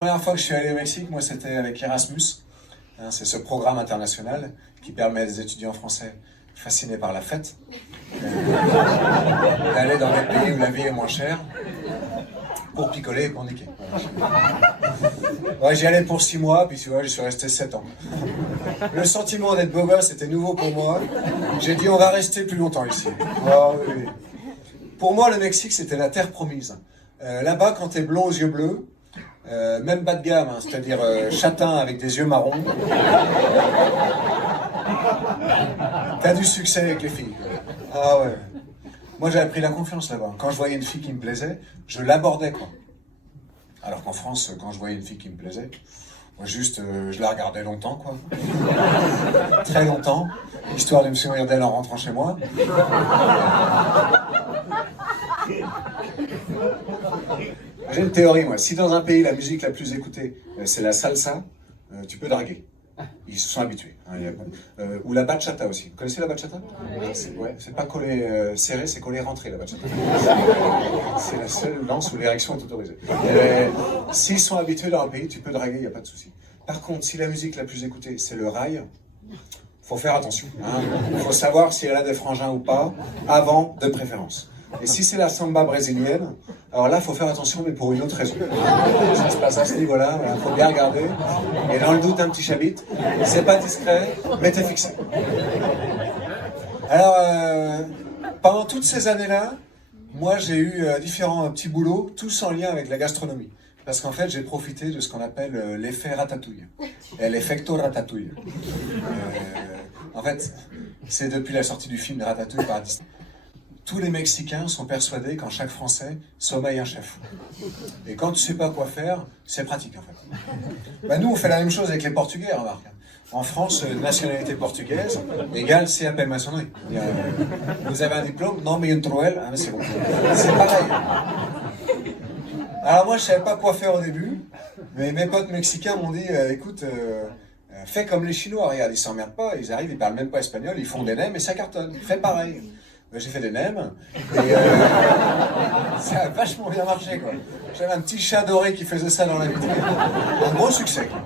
La première fois que je suis allé au Mexique, moi, c'était avec Erasmus. C'est ce programme international qui permet à des étudiants français fascinés par la fête d'aller dans les pays où la vie est moins chère pour picoler et pour niquer. Ouais, j'y allais pour 6 mois, puis tu vois, j'y suis resté 7 ans. Le sentiment d'être beau gosse était nouveau pour moi. J'ai dit, on va rester plus longtemps ici. Oh, oui, oui. Pour moi, le Mexique, c'était la terre promise. Là-bas, quand t'es blond aux yeux bleus, même bas de gamme, hein, c'est-à-dire châtain avec des yeux marrons, t'as du succès avec les filles. Ah ouais. Moi, j'avais pris la confiance là-bas. Quand je voyais une fille qui me plaisait, je l'abordais, quoi. Alors qu'en France, quand je voyais une fille qui me plaisait, moi, juste, je la regardais longtemps, quoi. Très longtemps, histoire de me souvenir d'elle en rentrant chez moi. J'ai une théorie, moi. Si dans un pays, la musique la plus écoutée, c'est la salsa, tu peux draguer. Ils se sont habitués. Hein, ou la bachata aussi. Vous connaissez la bachata? C'est pas collé serré, c'est collé rentré, la bachata. C'est la seule danse où l'érection est autorisée. S'ils sont habitués dans un pays, tu peux draguer, il n'y a pas de souci. Par contre, si la musique la plus écoutée, c'est le rail, faut faire attention. Il faut savoir si elle a des frangins ou pas, avant de préférence. Et si c'est la samba brésilienne, alors là, il faut faire attention, mais pour une autre raison. Ça se passe à ce niveau-là, il faut bien regarder. Et dans le doute, un petit chabit. C'est pas discret, mais t'es fixé. Alors, pendant toutes ces années-là, moi, j'ai eu différents petits boulots, tous en lien avec la gastronomie. Parce qu'en fait, j'ai profité de ce qu'on appelle l'effet ratatouille. L'effecto ratatouille. En fait, c'est depuis la sortie du film de Ratatouille par Disney. Tous les Mexicains sont persuadés qu'en chaque Français sommeille un chef. Et quand tu sais pas quoi faire, c'est pratique en fait. Bah, nous, on fait la même chose avec les Portugais, remarque. En France, nationalité portugaise égale CAP maçonnerie. Vous avez un diplôme? Non, mais une trouelle? Ah, mais c'est bon. C'est pareil. Alors moi, je savais pas quoi faire au début, mais mes potes mexicains m'ont dit, écoute, fais comme les Chinois, regarde, ils s'emmerdent pas, ils arrivent, ils parlent même pas espagnol, ils font des nems et ça cartonne. Fais pareil. J'ai fait des nems, et ça a vachement bien marché, quoi. J'avais un petit chat doré qui faisait ça dans la vitrine. Un gros succès, quoi.